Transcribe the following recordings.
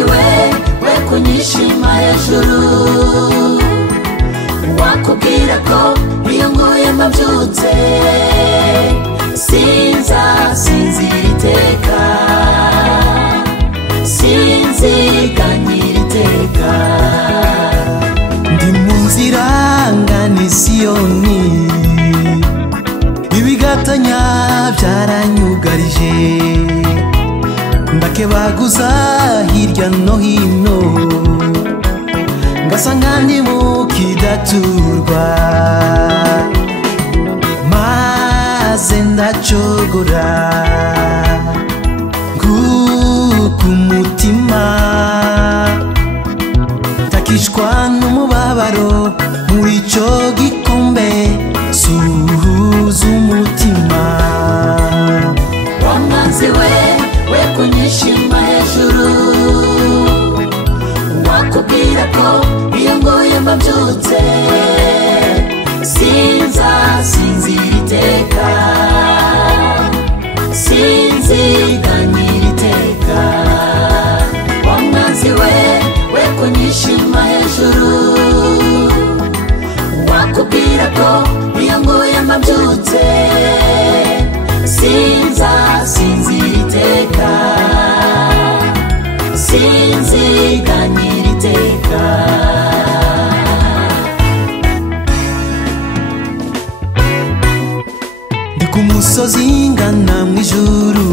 wamazi we kunyishima hejuru, wakubwira ko iyo nguye mbabyutse sinzira iteka, sinziganyira iteka. Ndi mu nzira ngana i Siyoni, ibigatanya byaranyugarije, ndakebaguza hirya no hino, ngasa nkandi mu kidaturwa, maze ndacogora nguku umutima, takishwa n'umubabaro muri ico gikombe, suhuza umutima. Wamazi we kunyishima hejuru, wakubwira ko iyo nguye mbabyutse sinzira iteka, sinziganyira iteka. Wamazi we kunyishima hejuru, wakubwira ko iyo nguye mbabyutse sinzira iteka, sinziganyira iteka. Ndi ku musozi ngana mw'ijuru,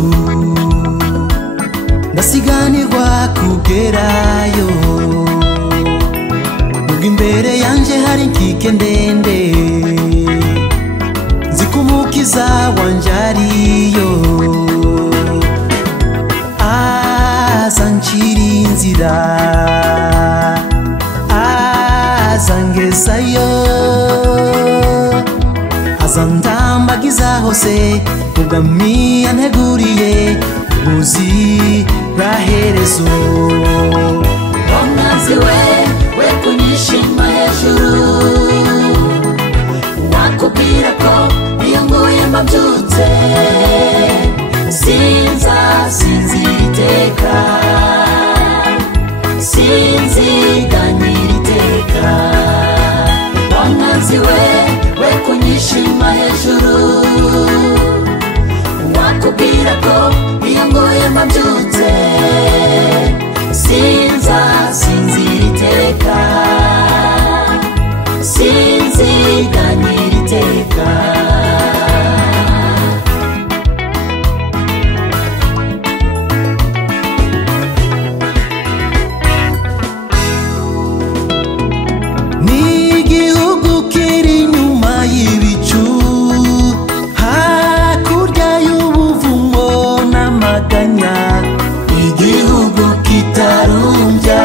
ndasiganirwa kugerayo, nubwo imbere yanje hari inkike ndende, nzi ko umukiza wanje ariyo, azancira inzira, azangezayo, azandambagiza hose ubwami yanteguriye ubuziraherezo. Wamazi we kunyishima hejuru, wakubwira ko iyo nguye mbabyutse sinzira iteka, sinziganyira iteka. Wamazi we kunyishima hejuru, wakubwira ko iyo nguye mbabyutse sinzira iteka, sinziganyira iteka. N'igihugu kiri inyuma y'ibicu, hakurya y'ubuvumo n'amaganya, igihugu kitarumbya,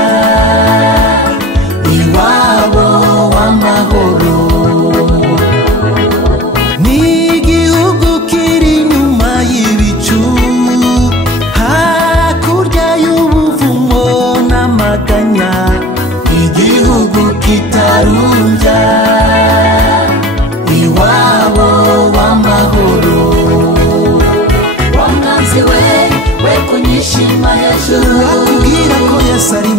iwabo w'amahoro. N'igihugu kiri inyuma y'ibicu, hakurya y'ubuvumo n'amaganya, igihugu kitarumbya, iwabo w'amahoro. Wamazi we kunyishima hejuru, wakubwira ko Yesu ari